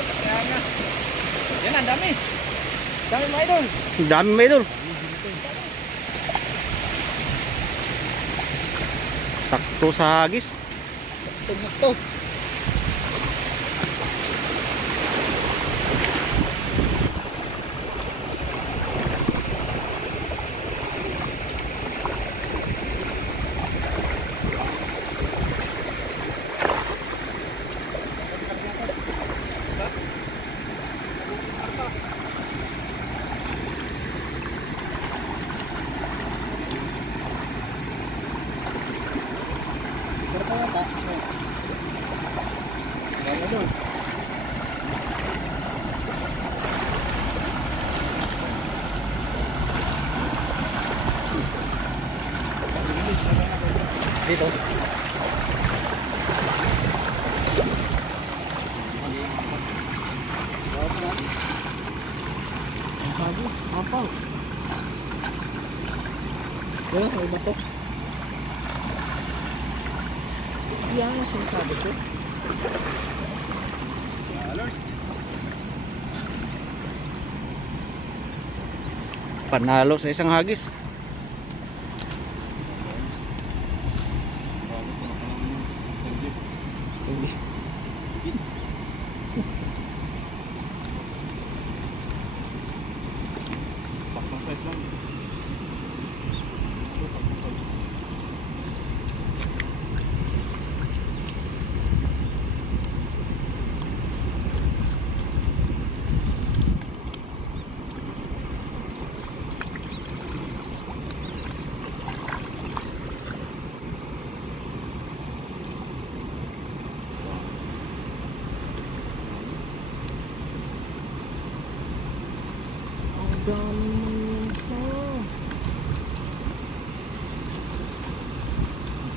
Kaya nga. Yan, ang dami. Dami mga idol. Dami mga idol. Sakto sa hagis. Sakto. Dito. Apaw. Yan, may bato. Yan ang sinasabi ko. Panalo sa isang hagis.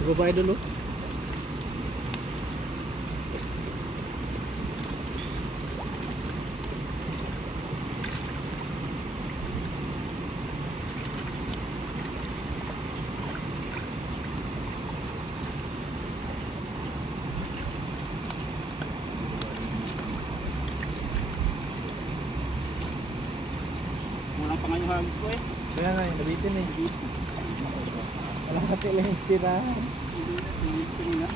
Sige ba idol? Walang pangayon hagis ko eh. Kaya nga, nabitin eh. Wala ka pala yung tirahan. Sinitin na.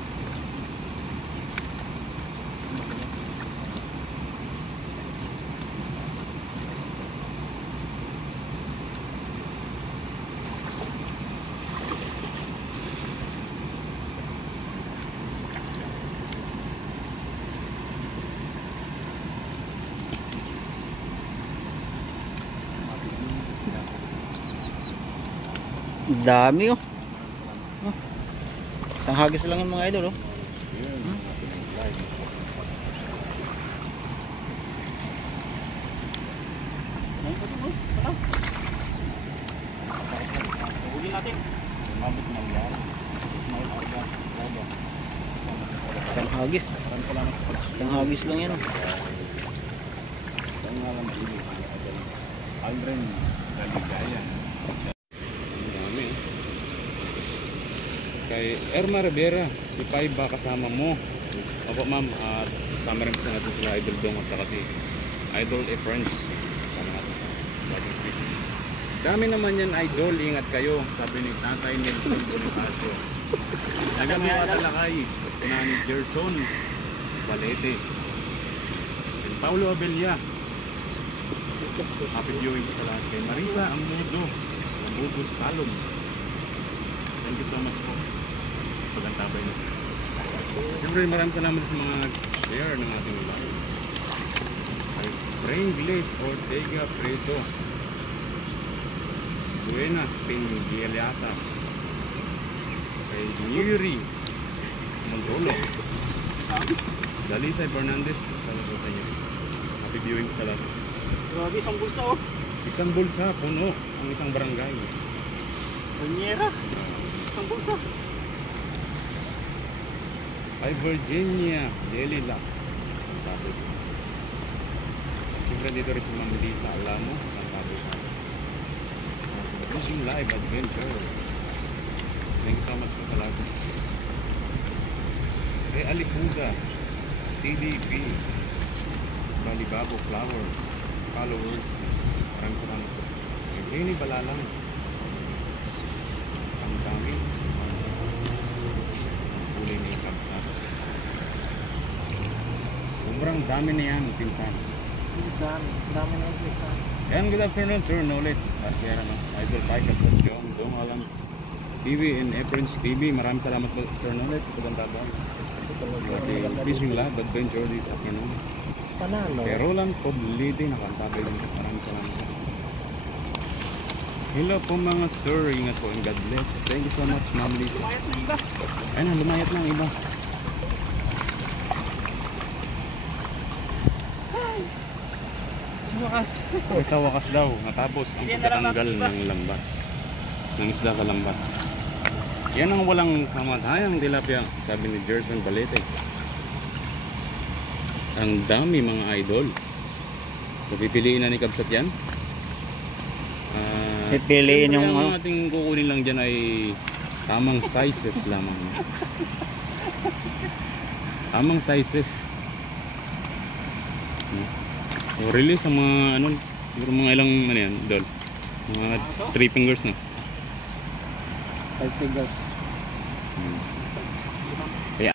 Dami oh. Isang hagis lang yung mga idol oh. Huli natin. Isang hagis. Isang hagis lang yan oh. Aldrin Galigaya. Kay Erma Rivera, si Paiba kasama mo. Opo ma'am, at kasama rin po natin sila Idol Dong at saka si Idol Friends. Kasama natin sa dami naman yan Idol, ingat kayo. Sabi ni Tatay Nelson Bonifacio. Taga mga Talakay, na ni Gerson Valete. And Paulo Abella. Happy viewing sa lahat. Kay Marisa Amudo, Amudo Salom. Thank you so much po. Pagantabay na. Siyempre maraming salamat sa mga nag-share ng ating live. Kay Pringles Ortega Preto, Buenas Pingieliasas, kay Nuri Mondolo, Dalisay Fernandez. Salamat po sa inyo. Happy viewing sa lahat. Grabe, isang bulsa oh. Isang bulsa, puno ang isang barangay. Banyera. Isang bulsa. Ay Virginia Delila. Siyempre dito rin si Ma'am Lisa Alamo. Fishing Live Adventure. Thank you so much po talaga. Kay Alipuga TDP, Balibabo Flowers followers. Maraming salamat po. Kay Zini Balalang. Ang dami. Ang kulay ni Kabsat. Sobrang dami na yan, pinsan. Pinsan. Dami na yung pinsan. And good afternoon, Sir Knowledge. At kaya naman, Idol Pai Kabsat John, Dong Alam TV and Efrench TV. Maraming salamat po, Sir Knowledge, sa pagandabang. Yung Fishing Lab Adventure this afternoon. Panalo. Kay Roland Poblete, nakantabay din. Maraming salamat po. Hello po mga sir, ingat po and God bless. Thank you so much, Ma'am Lisa. Lumayat na iba. Ayun, lumayat na iba. Sumakas. Sa wakas daw, natapos ang pagkatanggal ng lambat. Ng isda sa lambat. Yan ang walang kamatayang tilapia, sabi ni Jerson Balete. Ang dami mga idol. So pipiliin na ni Kabsat yan. Pipiliin yung ang ating kukunin lang dyan ay tamang sizes lamang. Tamang sizes. So release ang mga ano, siguro mga ilang ano yan, idol. Mga 3 fingers na. 5 fingers. Hmm.